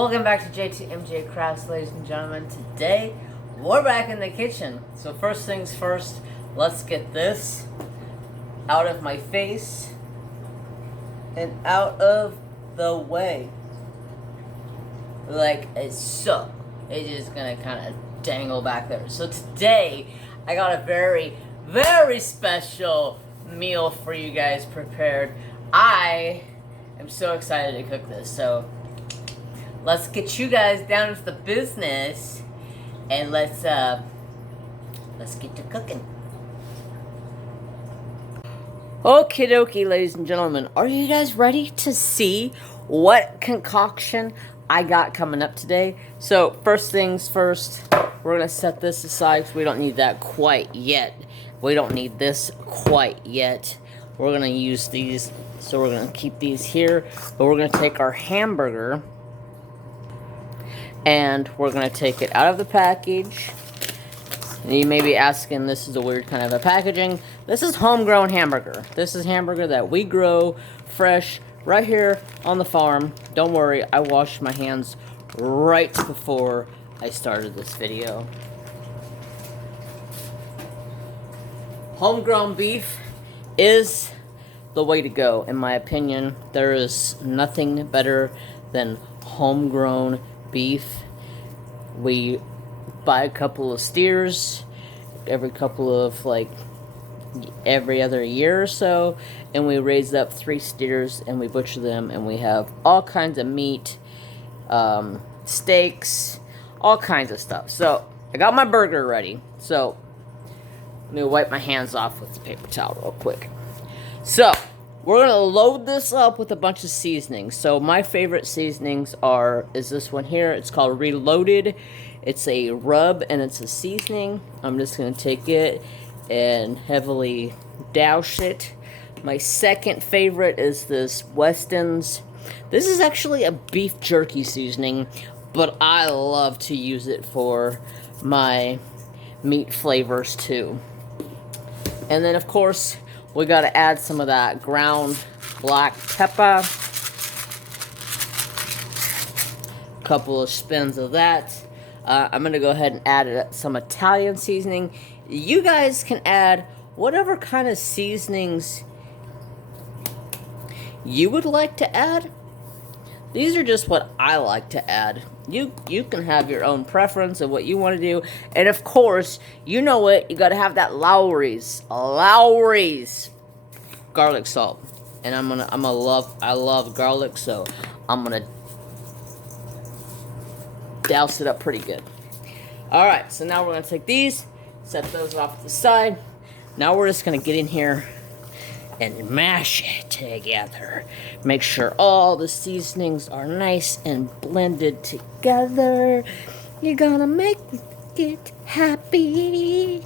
Welcome back to J2MJ Crafts, ladies and gentlemen. Today, we're back in the kitchen. So first things first, let's get this out of my face and out of the way. Like so. It's just gonna kind of dangle back there. So today, I got a very, very special meal for you guys prepared. I am so excited to cook this. So let's get you guys down to the business and let's get to cooking. Okie dokie, ladies and gentlemen, are you guys ready to see what concoction I got coming up today? So first things first, we're gonna set this aside because we don't need that quite yet. We don't need this quite yet. We're gonna use these, so we're gonna keep these here, but we're gonna take our hamburger and we're going to take it out of the package. And you may be asking, this is a weird kind of a packaging. This is homegrown hamburger. This is hamburger that we grow fresh right here on the farm. Don't worry, I washed my hands right before I started this video. Homegrown beef is the way to go, in my opinion. There is nothing better than homegrown beef. We buy a couple of steers every other year or so, and we raise up 3 steers and we butcher them, and we have all kinds of meat, steaks, all kinds of stuff. So I got my burger ready, so let me wipe my hands off with the paper towel real quick. So we're gonna load this up with a bunch of seasonings. So my favorite seasonings is this one here. It's called Reloaded. It's a rub and it's a seasoning. I'm just gonna take it and heavily douse it. My second favorite is this Weston's. This is actually a beef jerky seasoning, but I love to use it for my meat flavors too. And then of course, we got to add some of that ground black pepper. A couple of spins of that. I'm going to go ahead and add some Italian seasoning. You guys can add whatever kind of seasonings you would like to add. These are just what I like to add. You can have your own preference of what you want to do. And of course, you know what? You got to have that Lowry's garlic salt. And I love garlic, so I'm going to douse it up pretty good. All right, so now we're going to take these, set those off to the side. Now we're just going to get in here and mash it together. Make sure all the seasonings are nice and blended together. You're gonna make it happy.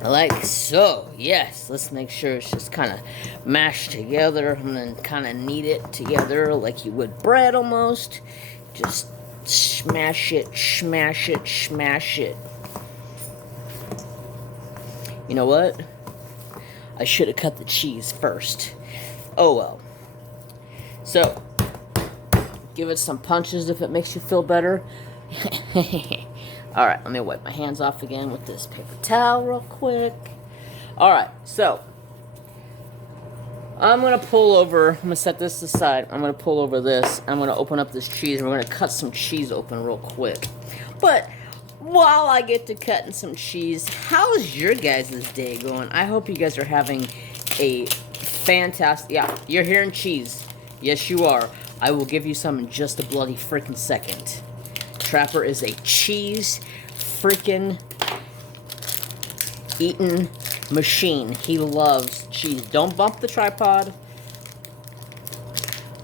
Like so. Yes, let's make sure it's just kind of mashed together and then kind of knead it together like you would bread almost. Just smash it, smash it, smash it. You know what? I should have cut the cheese first. Oh well. So, give it some punches if it makes you feel better. Alright, let me wipe my hands off again with this paper towel real quick. Alright, so I'm going to pull over. I'm going to set this aside. I'm going to pull over this. I'm going to open up this cheese, and we're going to cut some cheese open real quick. But while I get to cutting some cheese, how's your guys' day going? I hope you guys are having a fantastic... Yeah, you're hearing cheese. Yes, you are. I will give you some in just a bloody freaking second. Trapper is a cheese freaking eating machine. He loves cheese. Don't bump the tripod.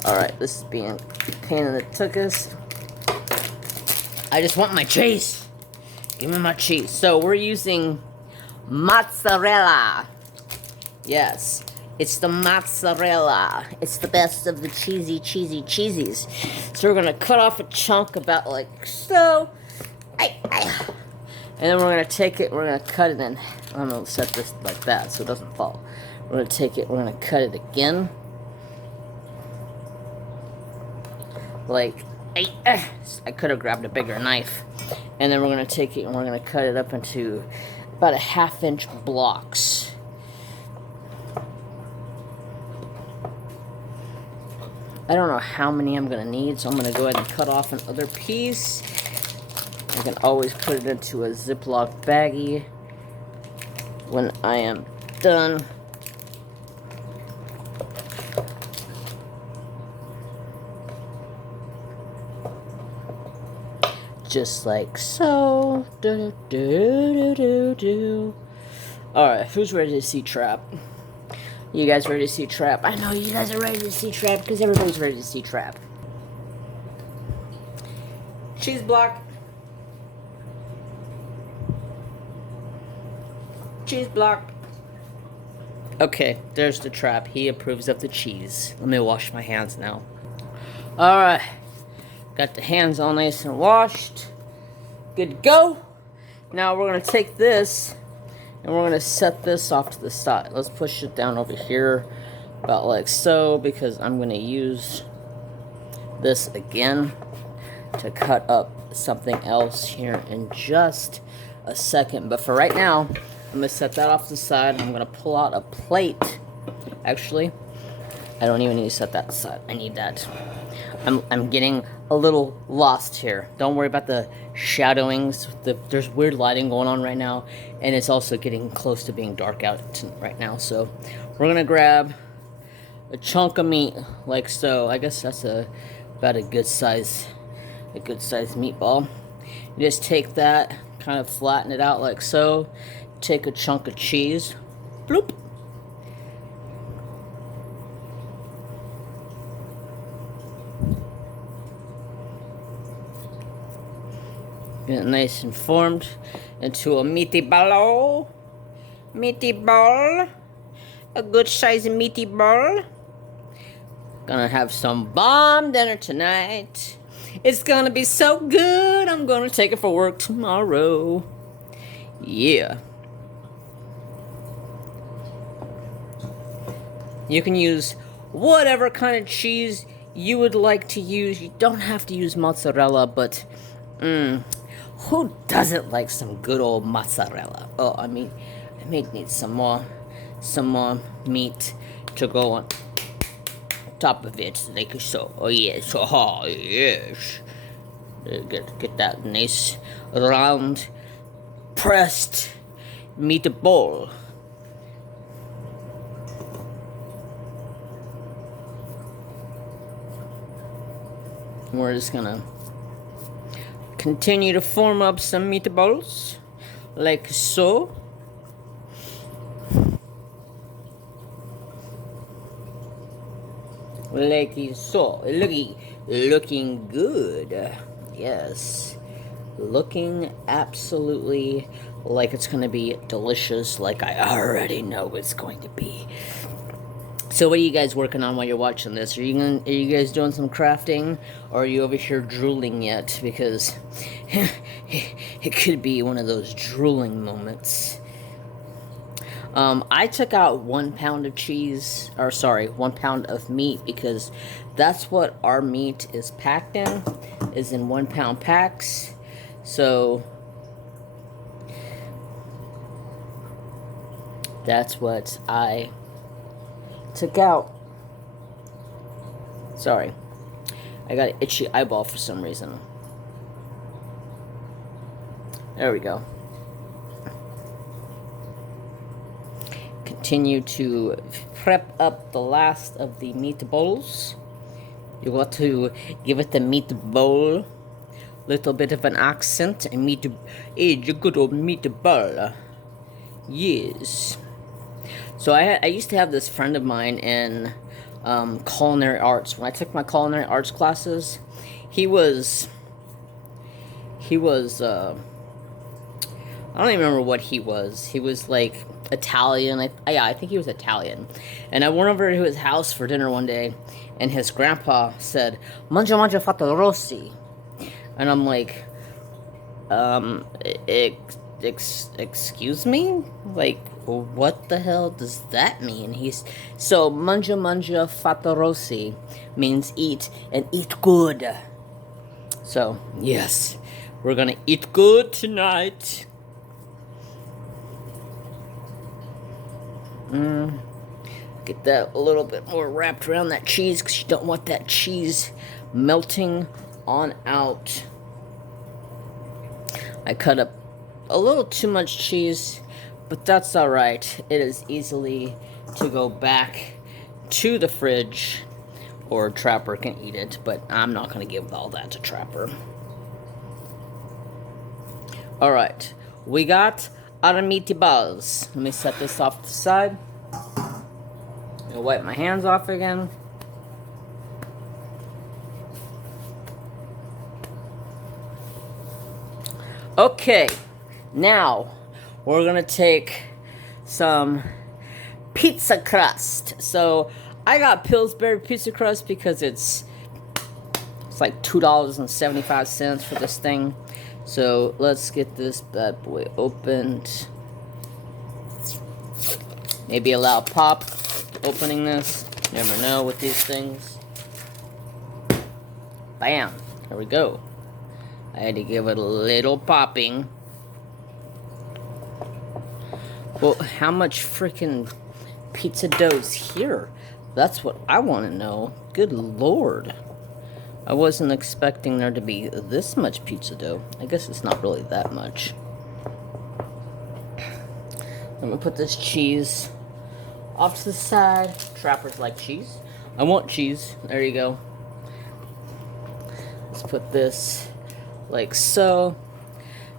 Alright, this is being a pain in the tuchus. I just want my cheese. Give me my cheese. So we're using mozzarella. Yes, it's the mozzarella. It's the best of the cheesy cheesies. So we're gonna cut off a chunk about like so. And then we're gonna take it. We're gonna cut it in. I'm gonna set this like that so it doesn't fall. We're gonna take it. We're gonna cut it again. like, I could have grabbed a bigger knife. And then we're going to take it and we're going to cut it up into about a 1/2-inch blocks. I don't know how many I'm going to need, so I'm going to go ahead and cut off another piece. I can always put it into a Ziploc baggie when I am done. Just like so. Do, do, do, do, do. Alright, who's ready to see Trap? You guys ready to see Trap? I know you guys are ready to see Trap because everybody's ready to see Trap. Cheese block. Cheese block. Okay, there's the Trap. He approves of the cheese. Let me wash my hands now. Alright. Got the hands all nice and washed. Good to go. Now we're going to take this and we're going to set this off to the side. Let's push it down over here about like so, because I'm going to use this again to cut up something else here in just a second. But for right now, I'm going to set that off to the side. I'm going to pull out a plate. Actually, I don't even need to set that aside. I need that. I'm getting a little lost here. Don't worry about the shadowings. There's weird lighting going on right now, and it's also getting close to being dark out right now. So we're gonna grab a chunk of meat like so. I guess that's about a good size meatball. You just take that, kind of flatten it out like so. Take a chunk of cheese. Bloop. Get it nice and formed into a meaty ball. Meaty ball. A good size meaty ball. Gonna have some bomb dinner tonight. It's gonna be so good. I'm gonna take it for work tomorrow. Yeah. You can use whatever kind of cheese you would like to use. You don't have to use mozzarella, but who doesn't like some good old mozzarella? Oh, I may need some more meat to go on top of it, like so. Oh yes, oh yes. Get that nice round pressed meatball. We're just gonna continue to form up some meatballs, like so. Like so. Looking good. Yes. Looking absolutely like it's gonna be delicious, like I already know it's going to be. So what are you guys working on while you're watching this? Are you guys doing some crafting, or are you over here drooling yet? Because it could be one of those drooling moments. I took out 1 pound of cheese, or sorry, 1 pound of meat, because that's what our meat is packed in, is in 1 pound packs. So that's what I took out. Sorry, I got an itchy eyeball for some reason. There we go. Continue to prep up the last of the meatballs. You got to give it the meatball, little bit of an accent, and a good old meatball. Yes. So I used to have this friend of mine in culinary arts. When I took my culinary arts classes, he was I don't even remember what he was. He was like Italian. I think he was Italian. And I went over to his house for dinner one day, and his grandpa said, "Mangia fatto rossi," and I'm like, excuse me, like, Well, what the hell does that mean? So manja manja fatorosi means eat and eat good. So yes, we're gonna eat good tonight. Get that a little bit more wrapped around that cheese because you don't want that cheese melting on out. I cut up a little too much cheese, but that's alright. It is easily to go back to the fridge, or Trapper can eat it, but I'm not going to give all that to Trapper. Alright, we got our meatballs. Let me set this off to the side. I'll wipe my hands off again. Okay, now we're gonna take some pizza crust. So I got Pillsbury pizza crust because it's like $2.75 for this thing. So let's get this bad boy opened. Maybe a loud pop opening this. Never know with these things. Bam! There we go. I had to give it a little popping. Well, how much freaking pizza dough's here? That's what I want to know. Good lord. I wasn't expecting there to be this much pizza dough. I guess it's not really that much. Let me put this cheese off to the side. Trappers like cheese. I want cheese. There you go. Let's put this like so.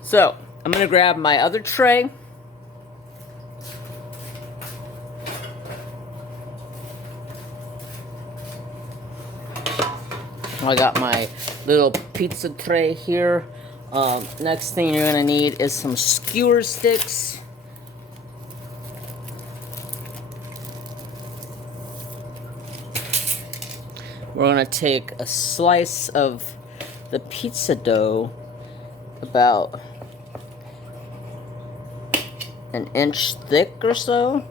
So, I'm going to grab my other tray. I got my little pizza tray here. Next thing you're going to need is some skewer sticks. We're going to take a slice of the pizza dough, about an inch thick or so.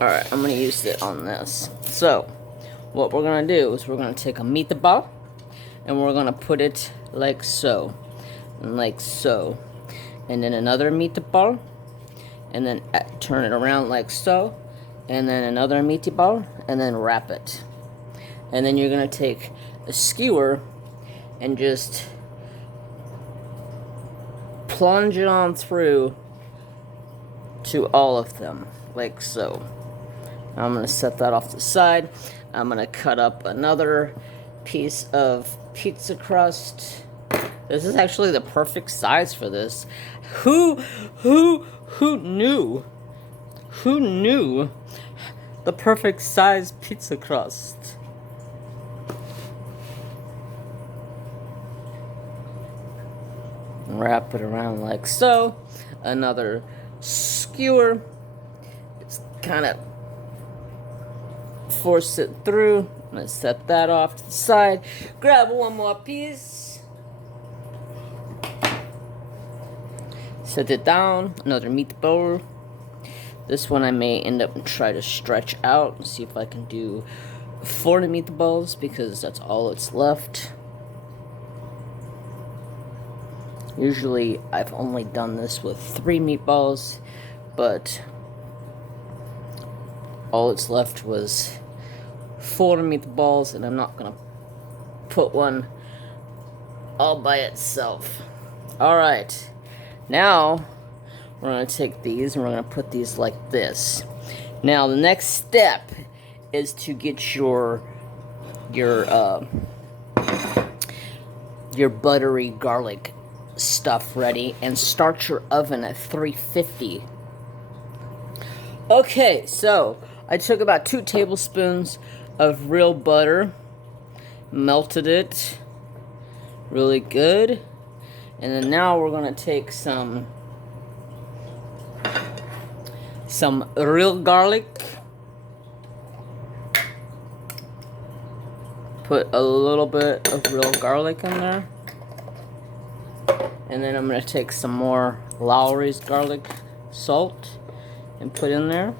Alright, I'm going to use it on this. So, what we're going to do is we're going to take a meatball and we're going to put it like so. And like so. And then another meatball. And then turn it around like so. And then another meatball. And then wrap it. And then you're going to take a skewer and just plunge it on through to all of them. Like so. I'm going to set that off to the side. I'm going to cut up another piece of pizza crust. This is actually the perfect size for this. Who knew? Who knew the perfect size pizza crust? Wrap it around like so. Another skewer. Just kind of force it through. I'm going to set that off to the side. Grab one more piece. Set it down. Another meatball. This one I may end up and try to stretch out and see if I can do 4 meatballs because that's all that's left. Usually I've only done this with 3 meatballs, but all that's left was 4 meatballs, and I'm not gonna put one all by itself. Alright, now we're gonna take these and we're gonna put these like this. Now the next step is to get your buttery garlic stuff ready and start your oven at 350. Okay, so I took about 2 tablespoons of real butter, melted it really good, and then now we're going to take some real garlic, put a little bit of real garlic in there. And then I'm going to take some more Lowry's garlic salt and put in there.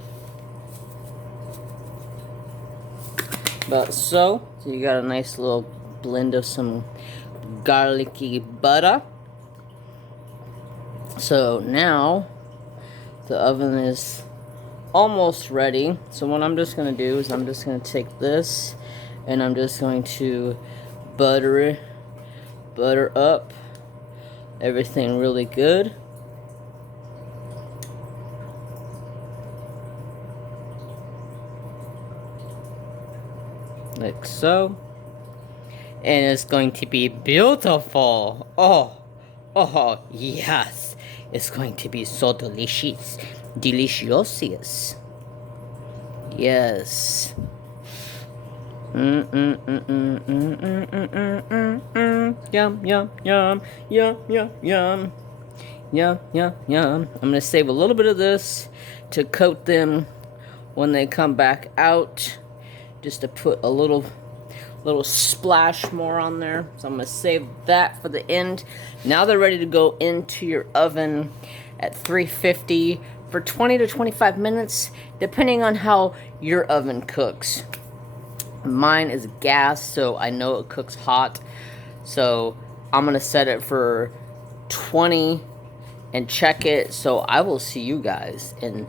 About so. So you got a nice little blend of some garlicky butter. So now the oven is almost ready. So what I'm just going to do is I'm just going to take this and I'm just going to butter up everything really good. Like so. And it's going to be beautiful. Oh, yes. It's going to be so delicious. Delicious. Yes. Yum, yum, yum. Yum, yum, yum. Yum, yum, yum. I'm going to save a little bit of this to coat them when they come back out. Just to put a little splash more on there. So I'm going to save that for the end. Now they're ready to go into your oven at 350 for 20 to 25 minutes, depending on how your oven cooks. Mine is gas, so I know it cooks hot. So I'm going to set it for 20 and check it. So I will see you guys. And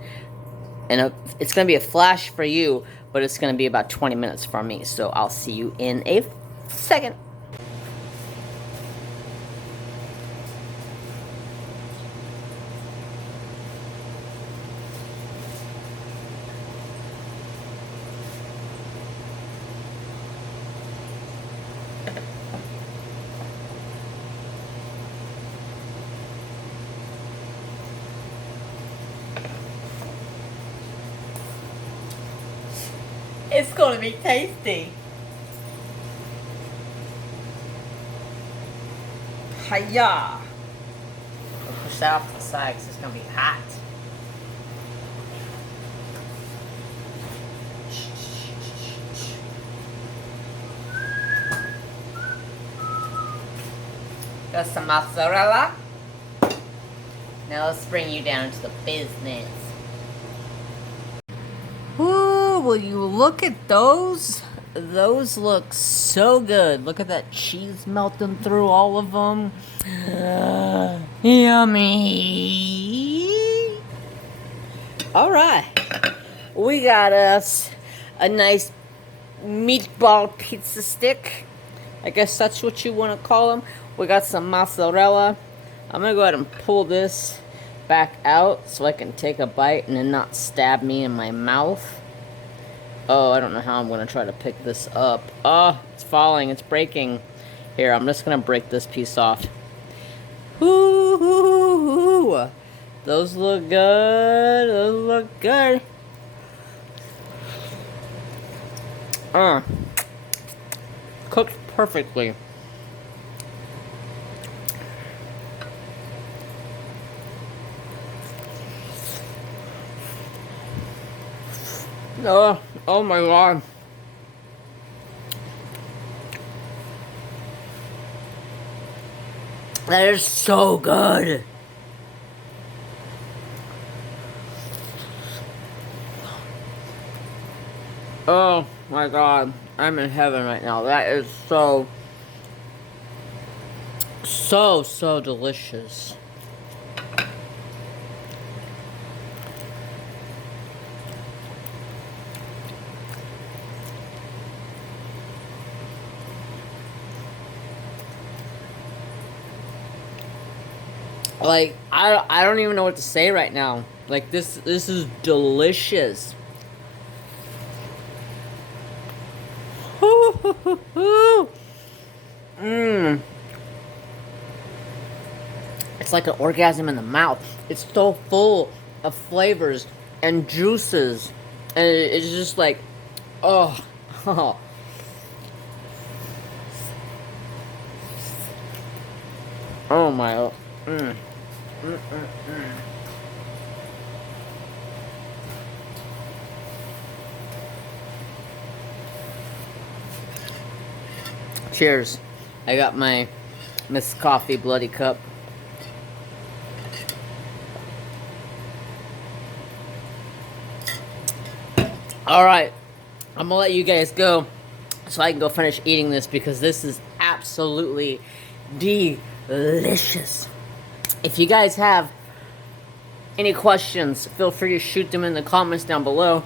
it's going to be a flash for you, but it's going to be about 20 minutes for me. So I'll see you in a second. It's going to be tasty. Hiya! We'll push that off to the side because it's going to be hot. Got some mozzarella. Now let's bring you down to the business. Ooh, will you look at those? Those look so good. Look at that cheese melting through all of them. Yummy. All right. We got us a nice meatball pizza stick. I guess that's what you want to call them. We got some mozzarella. I'm going to go ahead and pull this back out so I can take a bite and then not stab me in my mouth. Oh, I don't know how I'm going to try to pick this up. Oh, it's falling. It's breaking. Here, I'm just going to break this piece off. Ooh, those look good. Those look good. Cooked perfectly. Oh my God. That is so good. Oh my God. I'm in heaven right now. That is so delicious. Like, I don't even know what to say right now. Like, this is delicious. It's like an orgasm in the mouth. It's so full of flavors and juices. And it's just like, oh. Oh my. Cheers. I got my Miss Coffee Bloody Cup. Alright, I'm gonna let you guys go so I can go finish eating this because this is absolutely delicious. If you guys have any questions, feel free to shoot them in the comments down below.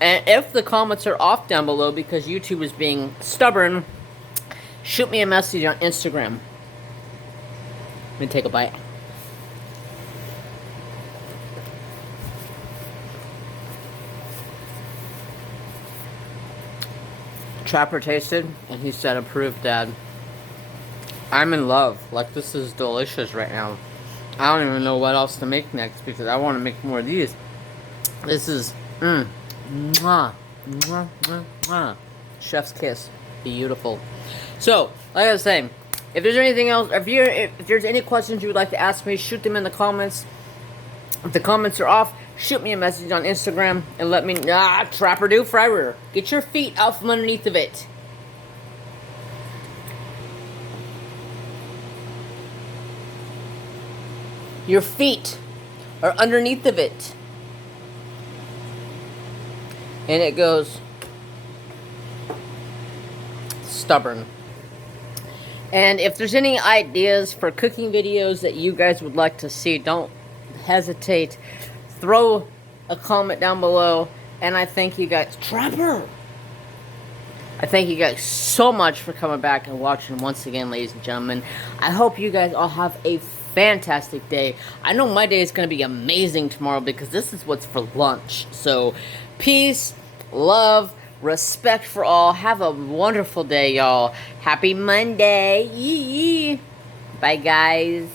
And if the comments are off down below because YouTube is being stubborn, shoot me a message on Instagram. Let me take a bite. Trapper tasted, and he said, approved, Dad. I'm in love. Like, this is delicious right now. I don't even know what else to make next because I want to make more of these. This is, mwah, mwah, mwah, mwah. Chef's kiss. Beautiful. So, like I was saying, if there's anything else, if there's any questions you would like to ask me, shoot them in the comments. If the comments are off, shoot me a message on Instagram and let me, Trapper do forever. Get your feet out from underneath of it. Your feet are underneath of it. And it goes stubborn. And if there's any ideas for cooking videos that you guys would like to see, don't hesitate. Throw a comment down below. And I thank you guys. Trapper! I thank you guys so much for coming back and watching once again, ladies and gentlemen. I hope you guys all have a fantastic day. I know my day is going to be amazing tomorrow because this is what's for lunch. So, peace, love, respect for all. Have a wonderful day, y'all. Happy Monday. Yee. Bye, guys.